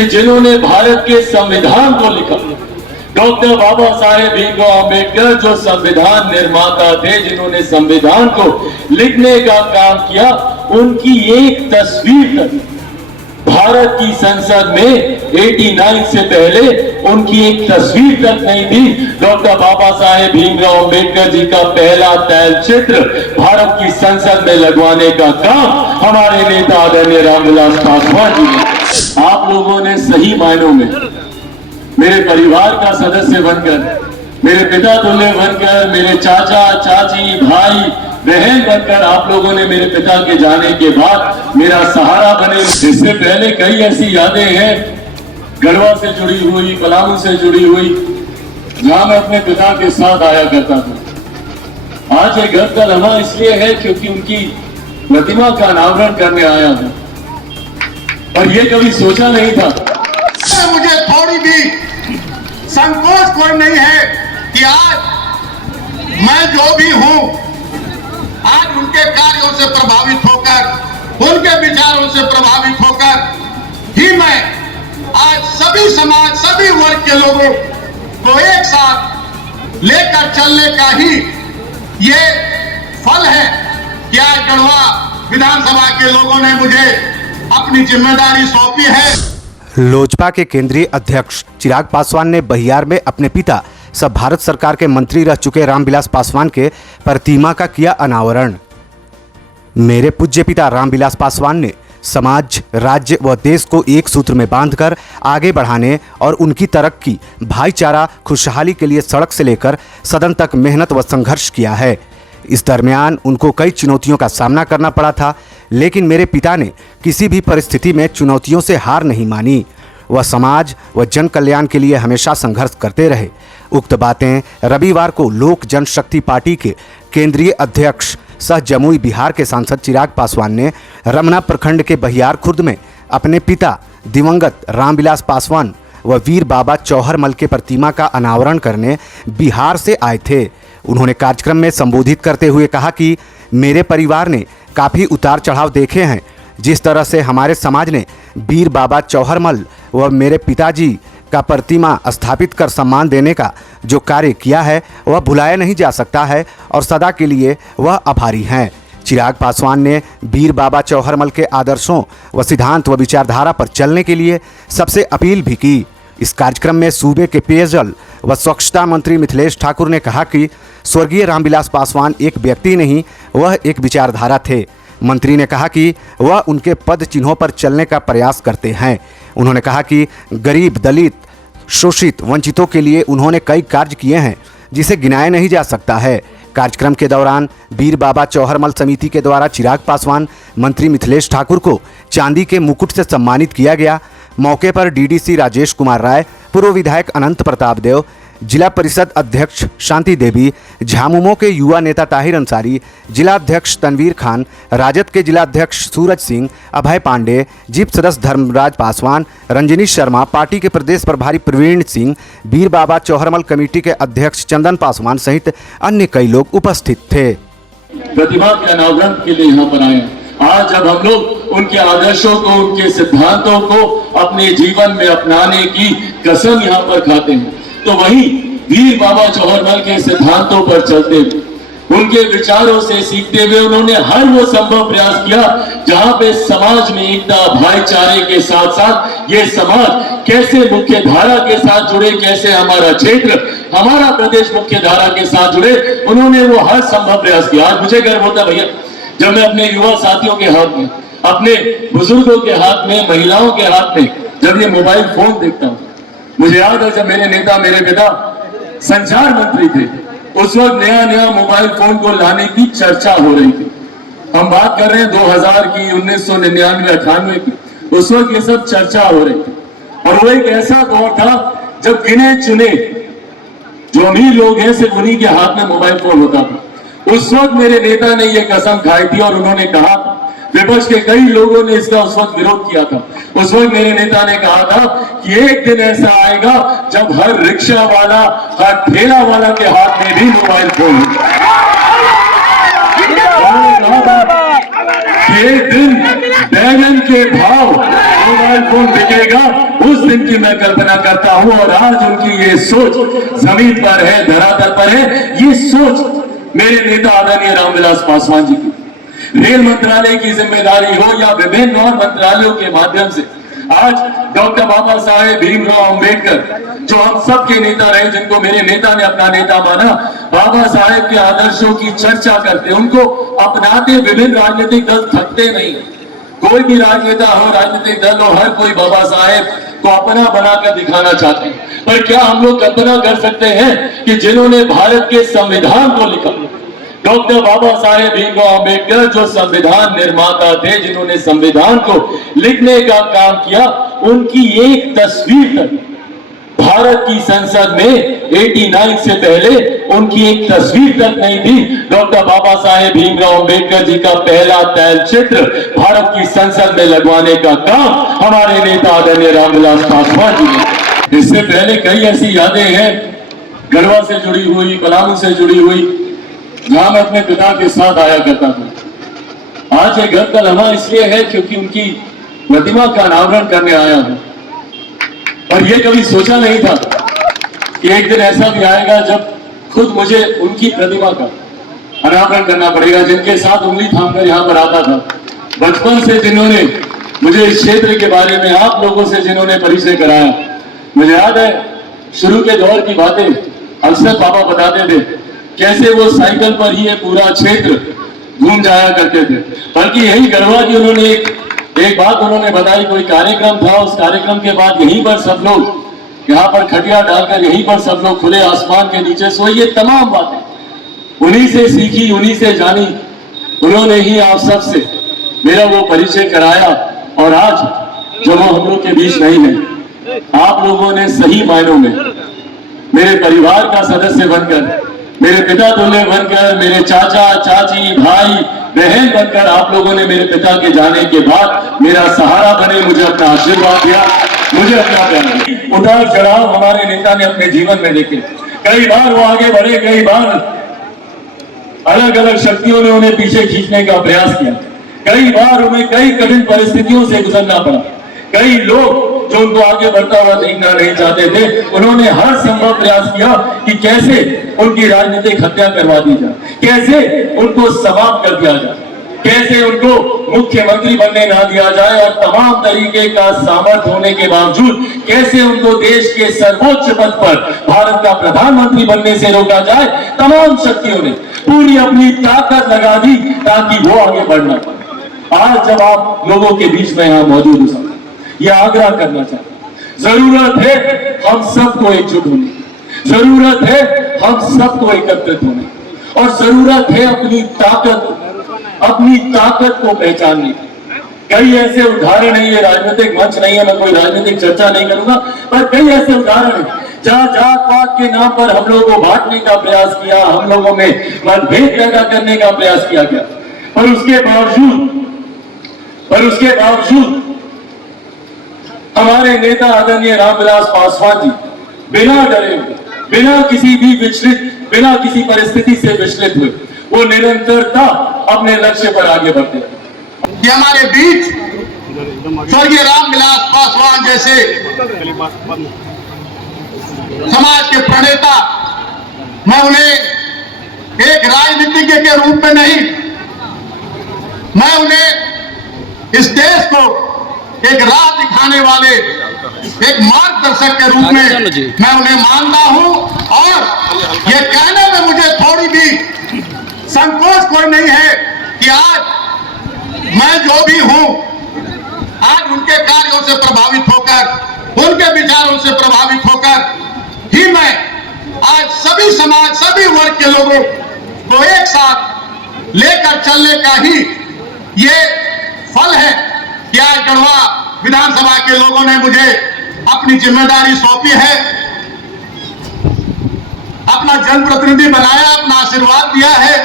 कि जिन्होंने भारत के संविधान को लिखा, डॉक्टर बाबा साहेब भीमराव अम्बेडकर जो संविधान निर्माता थे, जिन्होंने संविधान को लिखने का काम किया, उनकी एक तस्वीर तक भारत की संसद में 89 से पहले उनकी एक तस्वीर तक नहीं थी। डॉक्टर बाबा साहेब भीमराव अम्बेडकर जी का पहला तैलचित्र भारत की संसद में लगवाने का काम हमारे नेता आदरणीय रामविलास पासवान जी ने। आप लोगों ने सही मायनों में मेरे परिवार का सदस्य बनकर, मेरे पिता तुल्य बनकर, मेरे चाचा चाची भाई बहन बनकर आप लोगों ने मेरे पिता के जाने के बाद मेरा सहारा बने। इससे पहले कई ऐसी यादें हैं गढ़वा से जुड़ी हुई, पलामू से जुड़ी हुई, जहां मैं अपने पिता के साथ आया करता था। आज ये घर का लम्हा इसलिए है क्योंकि उनकी प्रतिमा का अनावरण करने आया हूं, और ये कभी सोचा नहीं था। मुझे थोड़ी भी संकोच कोई नहीं है कि आज मैं जो भी हूं, आज उनके कार्यों से प्रभावित होकर, उनके विचारों से प्रभावित होकर ही मैं आज सभी समाज, सभी वर्ग के लोगों को एक साथ लेकर चलने का ही ये फल है कि आज गढ़वा विधानसभा के लोगों ने मुझे अपनी जिम्मेदारी सौंपी है। लोजपा के केंद्रीय अध्यक्ष चिराग पासवान ने बहियार में अपने पिता सब भारत सरकार के मंत्री रह चुके रामविलास पासवान के प्रतिमा का किया अनावरण। मेरे पूज्य पिता रामविलास पासवान ने समाज, राज्य व देश को एक सूत्र में बांधकर आगे बढ़ाने और उनकी तरक्की, भाईचारा, खुशहाली के लिए सड़क से लेकर सदन तक मेहनत व संघर्ष किया है। इस दरमियान उनको कई चुनौतियों का सामना करना पड़ा था, लेकिन मेरे पिता ने किसी भी परिस्थिति में चुनौतियों से हार नहीं मानी। वह समाज व जन कल्याण के लिए हमेशा संघर्ष करते रहे। उक्त बातें रविवार को लोक जनशक्ति पार्टी के केंद्रीय अध्यक्ष सह जमुई बिहार के सांसद चिराग पासवान ने रमना प्रखंड के बहियार खुर्द में अपने पिता दिवंगत रामविलास पासवान व वीर बाबा चौहरमल के प्रतिमा का अनावरण करने बिहार से आए थे। उन्होंने कार्यक्रम में संबोधित करते हुए कहा कि मेरे परिवार ने काफ़ी उतार चढ़ाव देखे हैं। जिस तरह से हमारे समाज ने वीर बाबा चौहरमल व मेरे पिताजी का प्रतिमा स्थापित कर सम्मान देने का जो कार्य किया है वह भुलाया नहीं जा सकता है और सदा के लिए वह आभारी हैं। चिराग पासवान ने वीर बाबा चौहरमल के आदर्शों व सिद्धांत व विचारधारा पर चलने के लिए सबसे अपील भी की। इस कार्यक्रम में सूबे के पेयजल व स्वच्छता मंत्री मिथिलेश ठाकुर ने कहा कि स्वर्गीय रामविलास पासवान एक व्यक्ति नहीं, वह एक विचारधारा थे। मंत्री ने कहा कि वह उनके पद चिन्हों पर चलने का प्रयास करते हैं। उन्होंने कहा कि गरीब, दलित, शोषित, वंचितों के लिए उन्होंने कई कार्य किए हैं जिसे गिनाया नहीं जा सकता है। कार्यक्रम के दौरान वीर बाबा चौहरमल समिति के द्वारा चिराग पासवान, मंत्री मिथिलेश ठाकुर को चांदी के मुकुट से सम्मानित किया गया। मौके पर डीडीसी राजेश कुमार राय, पूर्व विधायक अनंत प्रताप देव, जिला परिषद अध्यक्ष शांति देवी, झामुमो के युवा नेता ताहिर अंसारी, जिला अध्यक्ष तनवीर खान, राजद के जिला अध्यक्ष सूरज सिंह, अभय पांडे, जीप सदस्य धर्मराज पासवान, रंजनी शर्मा, पार्टी के प्रदेश प्रभारी प्रवीण सिंह, वीर बाबा चौहरमल कमेटी के अध्यक्ष चंदन पासवान सहित अन्य कई लोग उपस्थित थे। प्रतिमा के अनावरण के लिए यहाँ पर आए। आज जब हम लोग उनके आदर्शों को, उनके सिद्धांतों को अपने जीवन में अपनाने की कसम यहाँ पर खाते हैं, तो वही वीर बाबा चौहरमल के सिद्धांतों पर चलते हुए, उनके विचारों से सीखते हुए उन्होंने हर वो संभव प्रयास किया जहां पे समाज में एकता, भाईचारे के साथ साथ ये समाज कैसे मुख्य धारा के साथ जुड़े, कैसे हमारा क्षेत्र, हमारा प्रदेश मुख्य धारा के साथ जुड़े, उन्होंने वो हर संभव प्रयास किया। आज मुझे गर्व होता है भैया, जब मैं अपने युवा साथियों के हाथ में, अपने बुजुर्गों के हाथ में, महिलाओं के हाथ में जब ये मोबाइल फोन देखता हूँ, मुझे याद है जब मेरे नेता, मेरे पिता संचार मंत्री थे, उस वक्त नया नया मोबाइल फोन को लाने की चर्चा हो रही थी। हम बात कर रहे हैं 2000 की, 1999, 98 की, उस वक्त ये सब चर्चा हो रही थी। और वो एक ऐसा दौर था जब गिने चुने जो अमीर लोग हैं सिर्फ उन्हीं के हाथ में मोबाइल फोन होता था। उस वक्त मेरे नेता ने ये कसम खाई थी और उन्होंने कहा, विपक्ष के कई लोगों ने इसका उस वक्त विरोध किया था। उस वक्त मेरे नेता ने कहा था कि एक दिन ऐसा आएगा जब हर रिक्शा वाला, हर ठेला वाला के हाथ में भी मोबाइल फोन होगा। एक दिन बैगन के भाव मोबाइल फोन बिकेगा उस दिन की मैं कल्पना करता हूं। और आज उनकी ये सोच जमीन पर है, धरातल पर है। ये सोच मेरे नेता आदरणीय रामविलास पासवान जी की रेल मंत्रालय की जिम्मेदारी हो या विभिन्न और मंत्रालयों के माध्यम से आज डॉक्टर बाबा साहेब भीमराव अंबेडकर जो हम सब के नेता रहे, जिनको मेरे नेता ने अपना नेता माना, बाबा साहेब के आदर्शों की चर्चा करते, उनको अपनाते विभिन्न राजनीतिक दल थकते नहीं। कोई भी राजनेता हो, राजनीतिक दल हो, हर कोई बाबा साहेब को अपना बनाकर दिखाना चाहते हैं। पर क्या हम लोग कल्पना कर सकते हैं कि जिन्होंने भारत के संविधान को लिखा, डॉक्टर बाबा साहेब भीमराव अंबेडकर जो संविधान निर्माता थे, जिन्होंने संविधान को लिखने का काम किया, उनकी एक तस्वीर तक भारत की संसद में 89 से पहले उनकी एक तस्वीर तक नहीं थी। डॉक्टर बाबा साहेब भीमराव अंबेडकर जी का पहला तैलचित्र भारत की संसद में लगवाने का काम हमारे नेता आदरणीय रामविलास पासवान जी ने। इससे पहले कई ऐसी यादें हैं गढ़वा से जुड़ी हुई, पलामू से जुड़ी हुई, जहां मैं अपने पिता के साथ आया करता था। आज ये घर का लम्हा इसलिए है क्योंकि उनकी प्रतिमा का अनावरण करने आया हूं। और ये कभी सोचा नहीं था कि एक दिन ऐसा भी आएगा जब खुद मुझे उनकी प्रतिमा का अनावरण करना पड़ेगा, जिनके साथ उंगली थामकर यहां पर आता था। बचपन से जिन्होंने मुझे इस क्षेत्र के बारे में, आप लोगों से जिन्होंने परिचय कराया, मुझे याद है शुरू के दौर की बातें अक्सर पापा बताते थे, कैसे वो साइकिल पर ही ये पूरा क्षेत्र घूम जाया करते थे। बल्कि यही गढ़वा की उन्होंने एक बात उन्होंने बताई, कोई कार्यक्रम था, उस कार्यक्रम के बाद यहीं पर सब लोग यहाँ पर खटिया डालकर यहीं पर सब लोग खुले आसमान के नीचे सोए। ये तमाम बातें उन्हीं से सीखी, उन्हीं से जानी। उन्होंने ही आप सबसे मेरा वो परिचय कराया। और आज जब वो हम लोग के बीच नहीं है, आप लोगों ने सही मायनों में मेरे परिवार का सदस्य बनकर, मेरे पिता तुल्य बनकर, मेरे चाचा चाची भाई बहन बनकर आप लोगों ने मेरे पिता के जाने के बाद मेरा सहारा बने, मुझे अपना आशीर्वाद दिया, मुझे अपना प्यार दिया। उतार चढ़ाव हमारे नेता ने अपने जीवन में देखे। कई बार वो आगे बढ़े, कई बार अलग अलग शक्तियों ने उन्हें पीछे खींचने का प्रयास किया, कई बार उन्हें कई कठिन परिस्थितियों से गुजरना पड़ा। कई लोग जो उनको आगे बढ़ता हुआ देखना नहीं चाहते थे, उन्होंने हर संभव प्रयास किया कि कैसे उनकी राजनीतिक हत्या करवा दी जाए, कैसे उनको समाप्त कर दिया जाए, कैसे उनको मुख्यमंत्री बनने ना दिया जाए, और तमाम तरीके का सामर्थ्य होने के बावजूद कैसे उनको देश के सर्वोच्च पद पर भारत का प्रधानमंत्री बनने से रोका जाए। तमाम शक्तियों ने पूरी अपनी ताकत लगा दी ताकि वो आगे बढ़ना पाए। आज जब आप लोगों के बीच में यहां मौजूद हो, यह आग्रह करना चाहता हूं, जरूरत है हम सबको एकजुट होने, जरूरत है हम सबको एकत्रित होने, और जरूरत है अपनी ताकत को पहचानने की। कई ऐसे उदाहरण है, ये राजनीतिक मंच नहीं है, मैं कोई राजनीतिक चर्चा नहीं करूंगा, पर कई ऐसे उदाहरण है जहां जात पात के नाम पर हम लोगों को बांटने का प्रयास किया, हम लोगों में मतभेद पैदा करने का प्रयास किया गया। पर उसके बावजूद हमारे नेता आदरणीय रामविलास पासवान जी बिना डरे हुए, बिना किसी भी बिना किसी परिस्थिति से विचलित हुए, वो निरंतरता अपने लक्ष्य पर आगे बढ़ते हैं। कि हमारे बीच स्वर्गीय रामविलास पासवान जैसे समाज के प्रणेता, मैं उन्हें एक राजनीतिज्ञ के रूप में नहीं, मैं उन्हें इस देश को एक राह दिखाने वाले, एक मार्गदर्शक के रूप में मैं उन्हें मानता हूं। और ये कहने में मुझे थोड़ी भी संकोच कोई नहीं है कि आज मैं जो भी हूं, आज उनके कार्यों से प्रभावित होकर, उनके विचारों से प्रभावित होकर ही मैं आज सभी समाज, सभी वर्ग के लोगों को एक साथ लेकर चलने का ही ये फल है कि आज गढ़वा विधानसभा के लोगों ने मुझे अपनी जिम्मेदारी सौंपी है, अपना जनप्रतिनिधि बनाया, अपना आशीर्वाद दिया है।